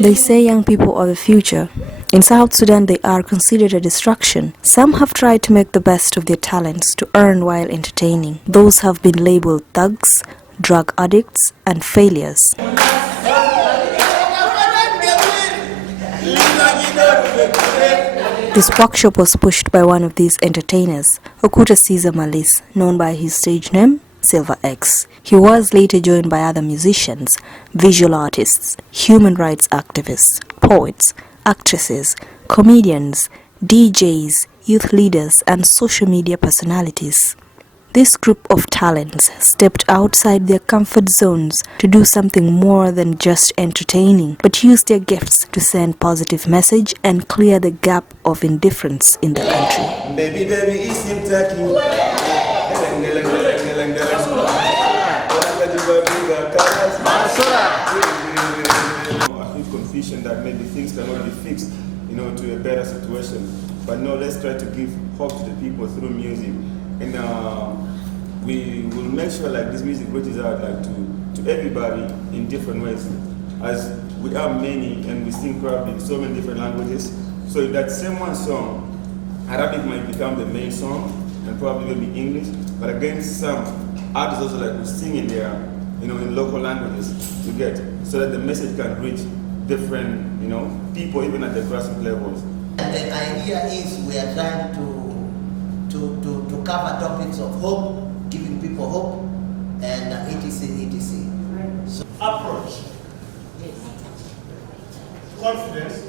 They say young people are the future. In South Sudan, they are considered a distraction. Some have tried to make the best of their talents to earn while entertaining. Those have been labeled thugs, drug addicts, and failures. This workshop was pushed by one of these entertainers, Okuta Caesar Malis, known by his stage name, Silver X. He was later joined by other musicians, visual artists, human rights activists, poets, actresses, comedians, DJs, youth leaders, and social media personalities. This group of talents stepped outside their comfort zones to do something more than just entertaining, but used their gifts to send positive message and clear the gap of indifference in the country. Confusion that maybe things cannot be fixed, to a better situation. But no, let's try to give hope to the people through music. And we will make sure like this music reaches out like to everybody in different ways, as we are many and we sing probably in so many different languages. So if that same one song, Arabic might become the main song and probably maybe English, but again some artists also like will sing in their in local languages to get so that the message can reach different people even at the grassroots levels. And the idea is we are trying to cover topics of hope, giving people hope, and etc. So approach, confidence,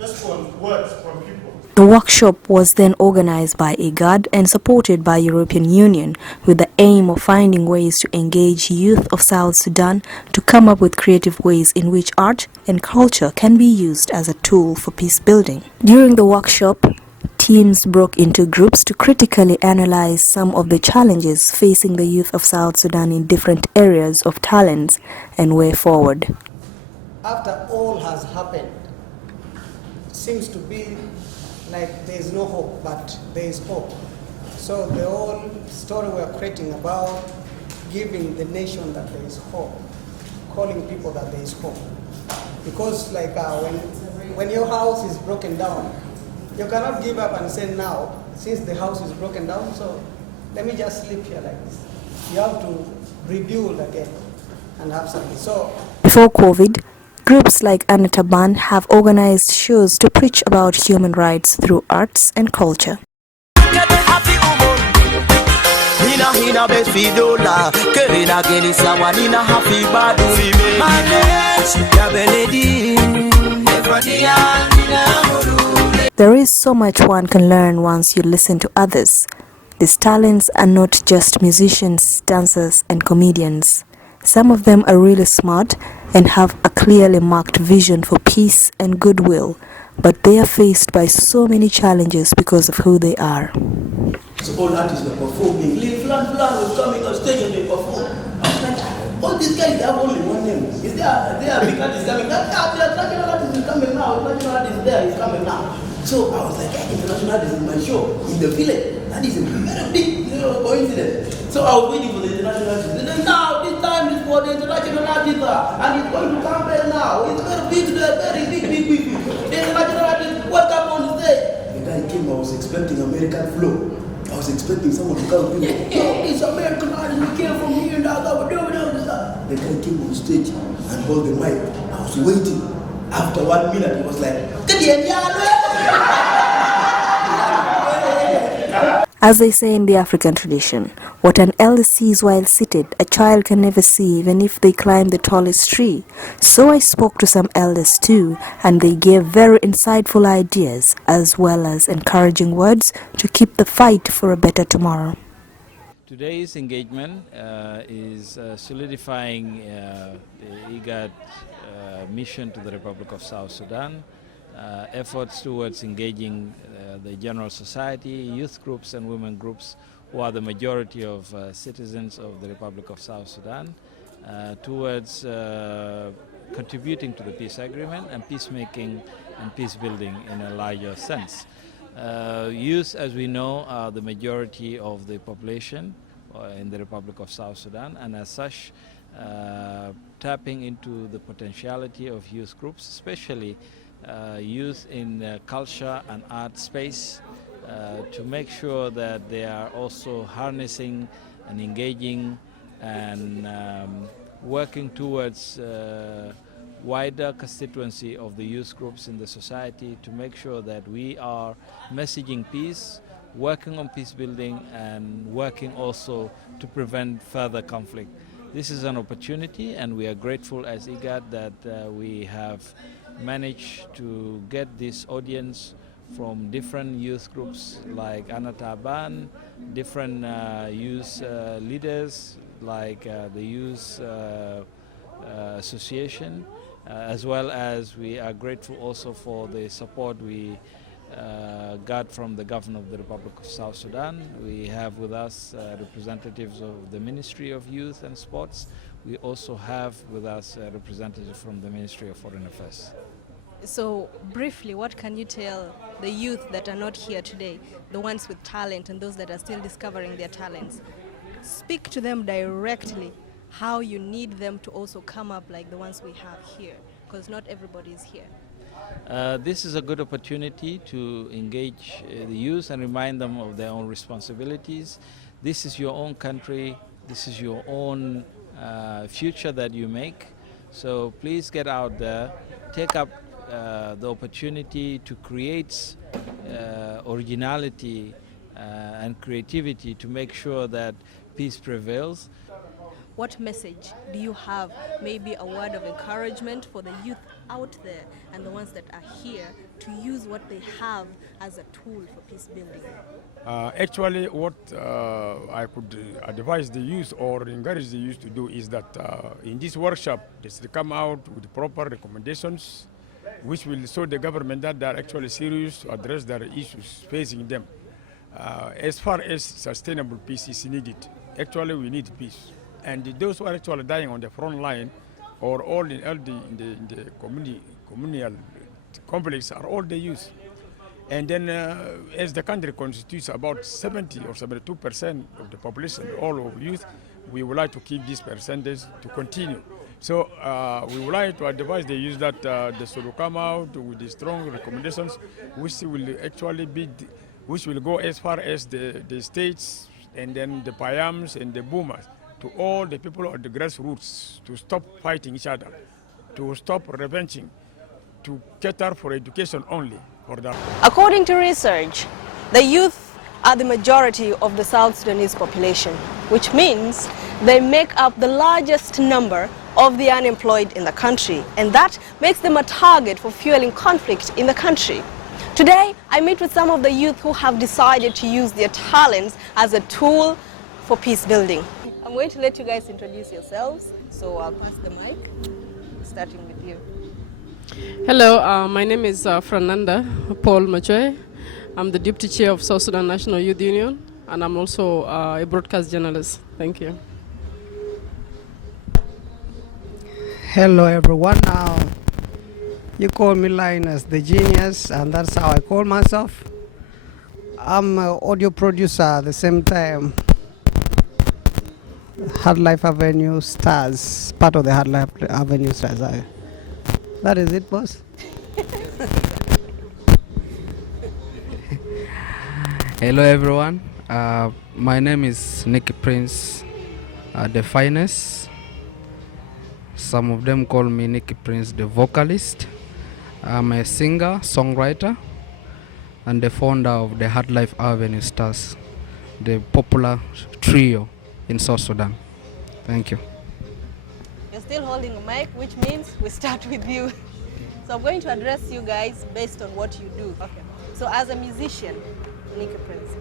just one words from people. The workshop was then organized by IGAD and supported by European Union with the aim of finding ways to engage youth of South Sudan to come up with creative ways in which art and culture can be used as a tool for peace building. During the workshop, teams broke into groups to critically analyze some of the challenges facing the youth of South Sudan in different areas of talents and way forward. After all has happened, it seems to be like there is no hope, but there is hope. So the whole story we are creating about giving the nation that there is hope, calling people that there is hope. Because like when your house is broken down, you cannot give up and say now, since the house is broken down, so let me just sleep here like this. You have to rebuild again and have something. So before COVID, groups like Anata Band have organized shows to preach about human rights through arts and culture. There is so much one can learn once you listen to others. These talents are not just musicians, dancers, and comedians. Some of them are really smart and have a clearly marked vision for peace and goodwill, but they are faced by so many challenges because of who they are. So all artists were performing. Plan was coming on stage and they perform. I was like, all these guys, they have only one name. Is there a big artist coming? The national artist is coming now. The national artist there is coming now. So I was like, hey, international artist is my show in the village. That is a very big coincidence. So I was waiting for the international artist. And then now, this time is for the international artist. And it's going to come back now. It's very big, very big. The international artist, what come on stage? The guy came, I was expecting American flow. I was expecting someone to come with me. Yo, this American artist, we came from here and now, we're doing this stuff. The guy came on stage and hold the mic. I was waiting. After 1 minute, he was like, as they say in the African tradition, what an elder sees while seated, a child can never see even if they climb the tallest tree. So I spoke to some elders too, and they gave very insightful ideas as well as encouraging words to keep the fight for a better tomorrow. Today's engagement is solidifying the IGAD mission to the Republic of South Sudan, efforts towards engaging the general society, youth groups and women groups who are the majority of citizens of the Republic of South Sudan, towards contributing to the peace agreement and peacemaking and peace building in a larger sense. Youth, as we know, are the majority of the population in the Republic of South Sudan, and as such, tapping into the potentiality of youth groups, especially youth in culture and art space, to make sure that they are also harnessing and engaging and working towards wider constituency of the youth groups in the society, to make sure that we are messaging peace, working on peace building, and working also to prevent further conflict. This is an opportunity, and we are grateful as IGAD that we have managed to get this audience from different youth groups like Anataban, different youth leaders like the Youth Association, as well as we are grateful also for the support we got from the government of the Republic of South Sudan. We have with us representatives of the Ministry of Youth and Sports. We also have with us representatives from the Ministry of Foreign Affairs. So briefly, what can you tell the youth that are not here today, the ones with talent and those that are still discovering their talents? Speak to them directly how you need them to also come up like the ones we have here, because not everybody is here. This is a good opportunity to engage the youth and remind them of their own responsibilities. This is your own country, this is your own future that you make. So please get out there, take up the opportunity to create originality and creativity to make sure that peace prevails. What message do you have, maybe a word of encouragement for the youth out there and the ones that are here to use what they have as a tool for peace building? Actually, what I could advise the youth or encourage the youth to do is that in this workshop, they should come out with proper recommendations which will show the government that they are actually serious to address their issues facing them. As far as sustainable peace is needed, actually we need peace. And those who are actually dying on the front line or all in the communal conflicts are all the youth. And then as the country constitutes about 70 or 72% of the population, all of youth, we would like to keep this percentage to continue. So we would like to advise the youth that they should come out with the strong recommendations which will actually be, which will go as far as the states and then the payams and the boomers, to all the people at the grassroots to stop fighting each other, to stop revenging, to cater for education only for that. According to research, the youth are the majority of the South Sudanese population, which means they make up the largest number of the unemployed in the country, and that makes them a target for fueling conflict in the country. Today, I meet with some of the youth who have decided to use their talents as a tool for peace building. I'm going to let you guys introduce yourselves, so I'll pass the mic, starting with you. Hello, my name is Fernanda Paul Machoy. I'm the Deputy Chair of South Sudan National Youth Union, and I'm also a broadcast journalist. Thank you. Hello everyone. You call me Linus the Genius, and that's how I call myself. I'm an audio producer at the same time. Hard Life Avenue Stars, part of the Hard Life Avenue Stars. That is it, boss. Hello everyone, my name is Nicky Prince, the finest. Some of them call me Nicky Prince the vocalist. I'm a singer, songwriter, and the founder of the Hard Life Avenue Stars, the popular trio in South Sudan. Thank you. You're still holding a mic, which means we start with you. So I'm going to address you guys based on what you do. Okay. So as a musician, Nicky Prince,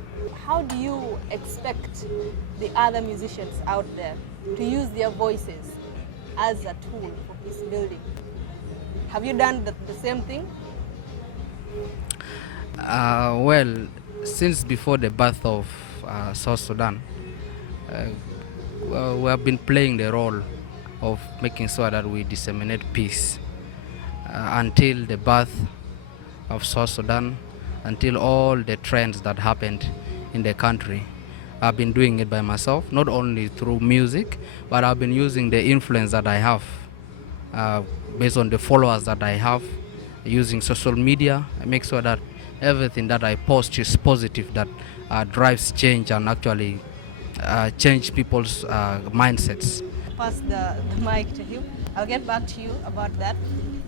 how do you expect the other musicians out there to use their voices as a tool for peace building? Have you done the same thing? Well, since before the birth of South Sudan, we have been playing the role of making sure that we disseminate peace until the birth of South Sudan, until all the trends that happened in the country. I've been doing it by myself, not only through music, but I've been using the influence that I have based on the followers that I have, using social media. I make sure that everything that I post is positive, that drives change and actually change people's mindsets. Pass the mic to him. I'll get back to you about that.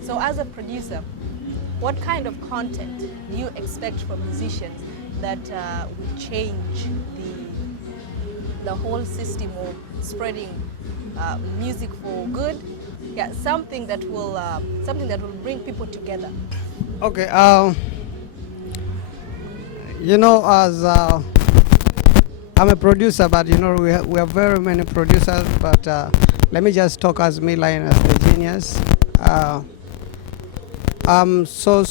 So as a producer, what kind of content do you expect from musicians that will change the whole system of spreading music for good? Yeah, something that will bring people together. Okay. You know, as I'm a producer, but you know, we have very many producers. But let me just talk as me, Lion, as the genius. I'm so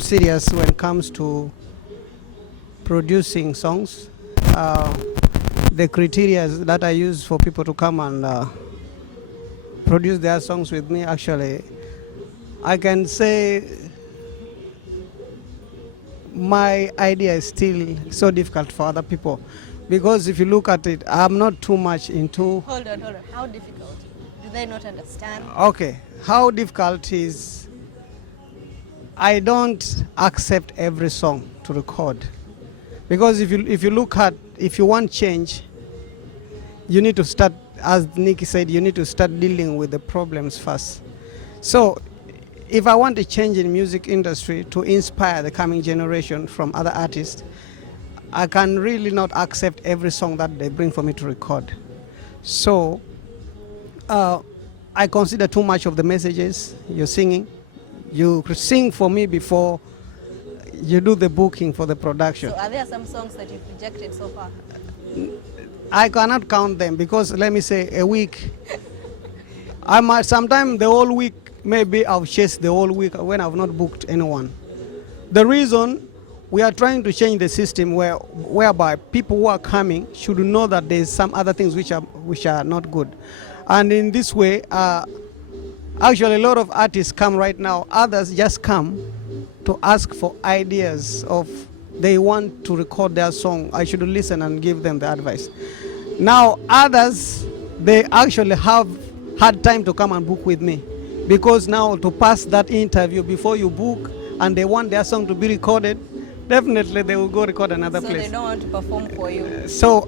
serious when it comes to producing songs. The criteria that I use for people to come and produce their songs with me, actually, I can say my idea is still so difficult for other people, because if you look at it, I'm not too much into... Hold on. How difficult? Do they not understand? Okay, how difficult is, I don't accept every song to record, because if you look at, if you want change, you need to start, as Nikki said, you need to start dealing with the problems first. So if I want to change in music industry to inspire the coming generation from other artists, I can really not accept every song that they bring for me to record. So I consider too much of the messages you're singing. You sing for me before you do the booking for the production. So are there some songs that you've rejected so far? I cannot count them, because let me say a week. I might sometimes the whole week, maybe I've chased the whole week when I've not booked anyone. The reason we are trying to change the system whereby people who are coming should know that there's some other things which are not good. And in this way, actually a lot of artists come right now, others just come to ask for ideas of they want to record their song. I should listen and give them the advice. Now others, they actually have had time to come and book with me, because now to pass that interview before you book and they want their song to be recorded, definitely they will go record another place. So they don't want to perform for you. So,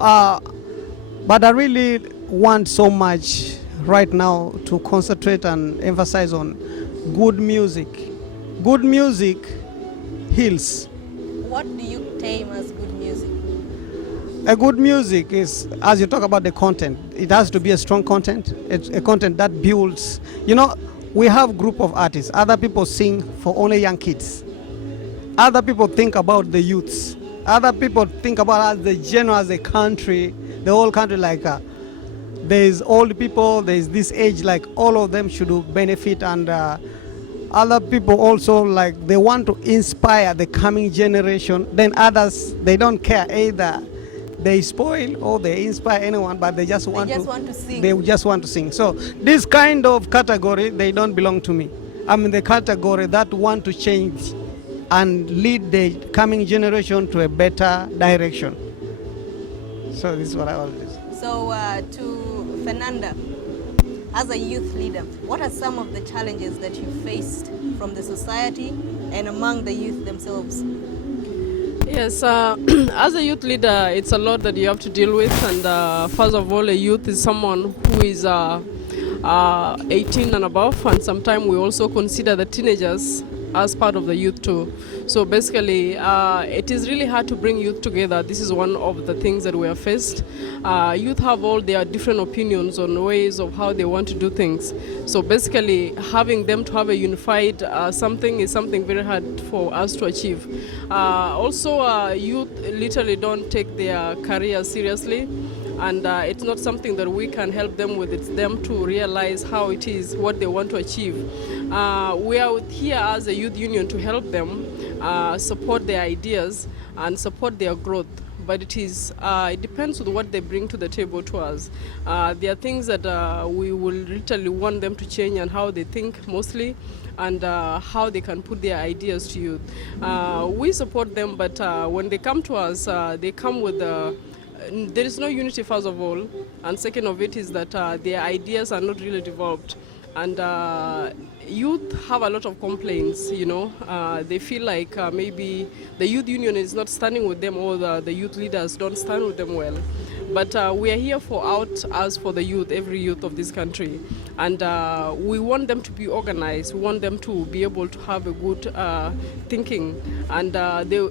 but I really want so much right now to concentrate and emphasize on good music. Good music heals. What do you term as good music? A good music is, as you talk about the content, it has to be a strong content. It's a content that builds. You know, we have group of artists. Other people sing for only young kids. Other people think about the youths. Other people think about as the general, as a country, the whole country, like there's old people, there's this age, like all of them should benefit, and other people also, like, they want to inspire the coming generation. Then others, they don't care either. They spoil or they inspire anyone, but they just want to sing. They just want to sing. So this kind of category, they don't belong to me. I'm in the category that want to change and lead the coming generation to a better direction. So this is what I always do. So to Fernanda, as a youth leader, what are some of the challenges that you faced from the society and among the youth themselves? Yes, as a youth leader, it's a lot that you have to deal with. And first of all, a youth is someone who is 18 and above. And sometimes we also consider the teenagers as part of the youth too. So basically, it is really hard to bring youth together. This is one of the things that we have faced. Youth have all their different opinions on ways of how they want to do things. So basically, having them to have a unified something is something very hard for us to achieve. Also, youth literally don't take their career seriously. And it's not something that we can help them with. It's them to realize how it is, what they want to achieve. We are here as a youth union to help them support their ideas and support their growth. But it depends on what they bring to the table to us. There are things that we will literally want them to change, and how they think mostly, and how they can put their ideas to youth. We support them, but when they come to us, they come with there is no unity, first of all, and second of it is that their ideas are not really developed. And youth have a lot of complaints, you know. They feel like maybe the youth union is not standing with them, or the youth leaders don't stand with them well. But we are here for the youth, every youth of this country. And we want them to be organized. We want them to be able to have a good thinking. And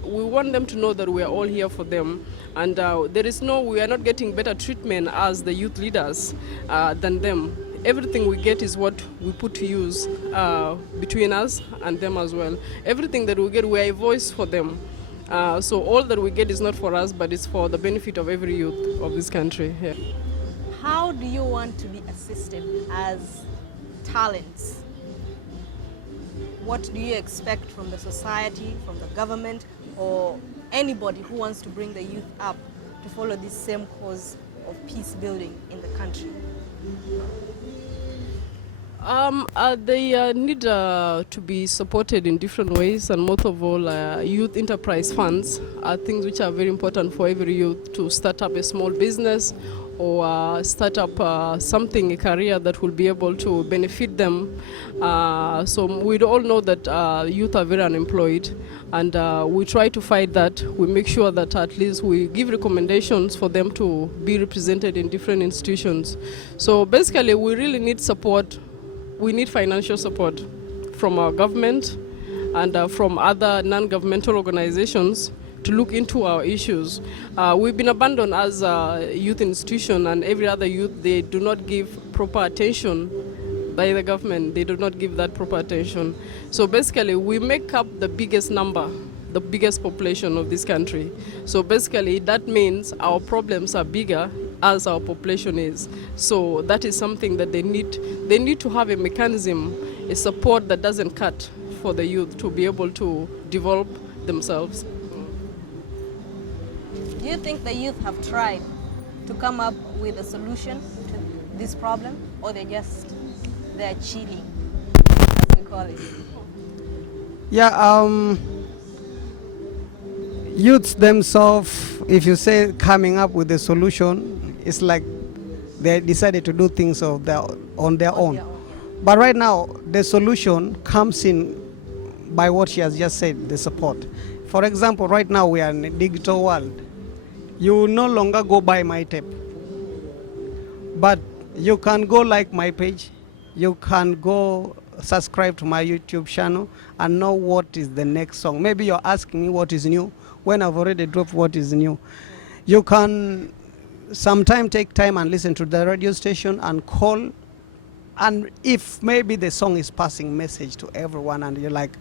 we want them to know that we are all here for them. And we are not getting better treatment as the youth leaders than them. Everything we get is what we put to use between us and them as well. Everything that we get, we are a voice for them. So all that we get is not for us, but it's for the benefit of every youth of this country. Yeah. How do you want to be assisted as talents? What do you expect from the society, from the government, or anybody who wants to bring the youth up to follow this same cause of peace building in the country? They need to be supported in different ways, and most of all, youth enterprise funds are things which are very important for every youth to start up a small business or start up something, a career that will be able to benefit them. So we all know that youth are very unemployed, and we try to fight that. We make sure that at least we give recommendations for them to be represented in different institutions. So basically, we really need support. We need financial support from our government and from other non-governmental organizations to look into our issues. We've been abandoned as a youth institution, and every other youth, they do not give proper attention by the government. They do not give that proper attention. So basically, we make up the biggest number, the biggest population of this country. So basically, that means our problems are bigger as our population is. So that is something that they need to have a mechanism, a support that doesn't cut for the youth to be able to develop themselves. Do you think the youth have tried to come up with a solution to this problem, or they're chilling, as we call it? Yeah, youths themselves, if you say coming up with a solution, it's like they decided to do things on their own. But right now, the solution comes in by what she has just said, the support. For example, right now we are in a digital world. You no longer go buy my tape, but you can go like my page, you can go subscribe to my YouTube channel and know what is the next song. Maybe you're asking me what is new when I've already dropped what is new. You can sometime take time and listen to the radio station and call, and if maybe the song is passing message to everyone and you're like,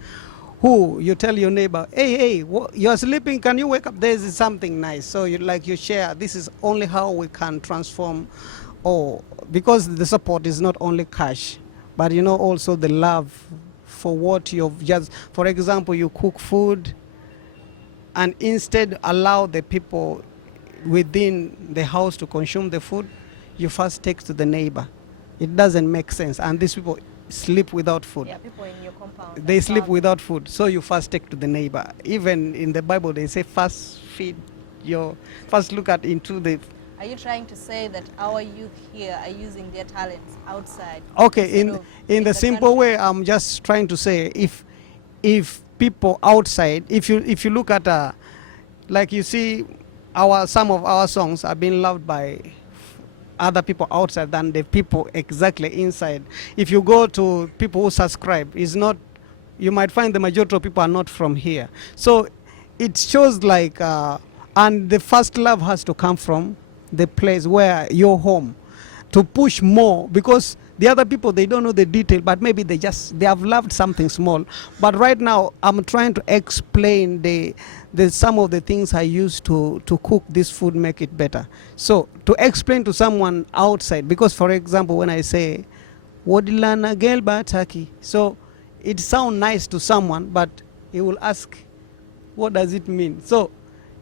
who, you tell your neighbor, hey, you're sleeping, can you wake up? There is something nice. So you share. This is only how we can transform, because the support is not only cash, but also the love for what you've just, for example, you cook food and instead allow the people within the house to consume the food, you first take to the neighbor. It doesn't make sense. And these people sleep without food. Yeah, people in your compound. They sleep without food. So you first take to the neighbor. Even in the Bible, they say first look at into the... Are you trying to say that our youth here are using their talents outside? Okay, in the simple way, I'm just trying to say if people outside, if you look at, like you see, some of our songs have been loved by other people outside than the people exactly inside. If you go to people who subscribe, you might find the majority of people are not from here. So it shows like, and the first love has to come from the place where you're home, to push more, because the other people, they don't know the detail, but maybe they have loved something small. But right now, I'm trying to explain some of the things I use to cook this food, make it better. So to explain to someone outside, because for example, when I say, Wadilana gelba taki, so it sounds nice to someone, but he will ask, what does it mean? So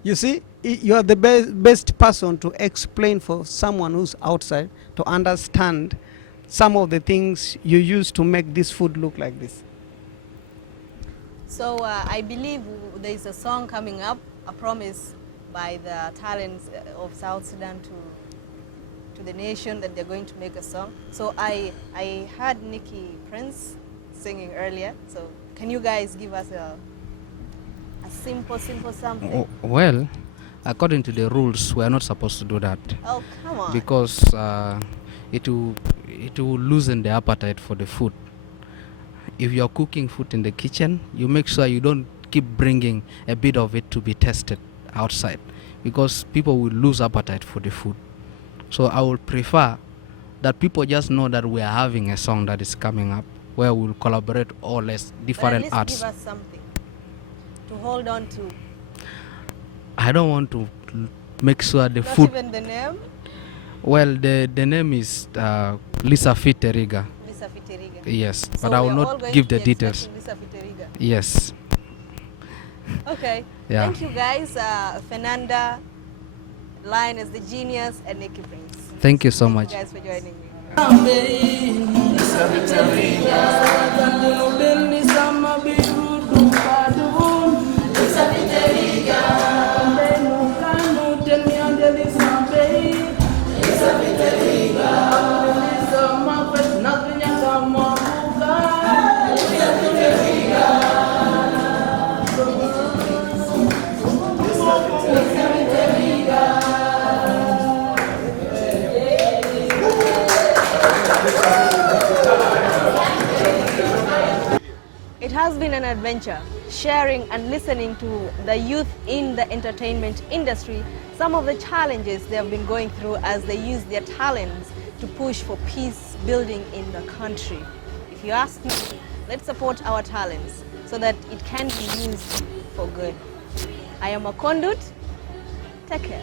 you see, you are the best person to explain for someone who's outside to understand some of the things you use to make this food look like this. So I believe there is a song coming up, a promise by the talents of South Sudan to the nation that they're going to make a song. So I heard Nikki Prince singing earlier. So can you guys give us a simple something? Well, according to the rules, we are not supposed to do that. Oh, come on. Because it will loosen the appetite for the food. If you are cooking food in the kitchen, you make sure you don't keep bringing a bit of it to be tested outside, because people will lose appetite for the food. So I would prefer that people just know that we are having a song that is coming up where we'll collaborate all as different at least arts. Give us something to hold on to. I don't want to make sure the Not food. even the name? Well, the name is Lisa Fiteriga. Lisa Fiteriga. Yes, So but I will we are all not going give to the be details. expecting Lisa Fiteriga. Yes. Okay. Yeah. Thank you guys, Fernanda, Lioness the Genius, and Nikki Prince. Thank you so much. Thank you guys for joining me. It has been an adventure, sharing and listening to the youth in the entertainment industry, some of the challenges they have been going through as they use their talents to push for peace building in the country. If you ask me, let's support our talents so that it can be used for good. I am a conduit. Take care.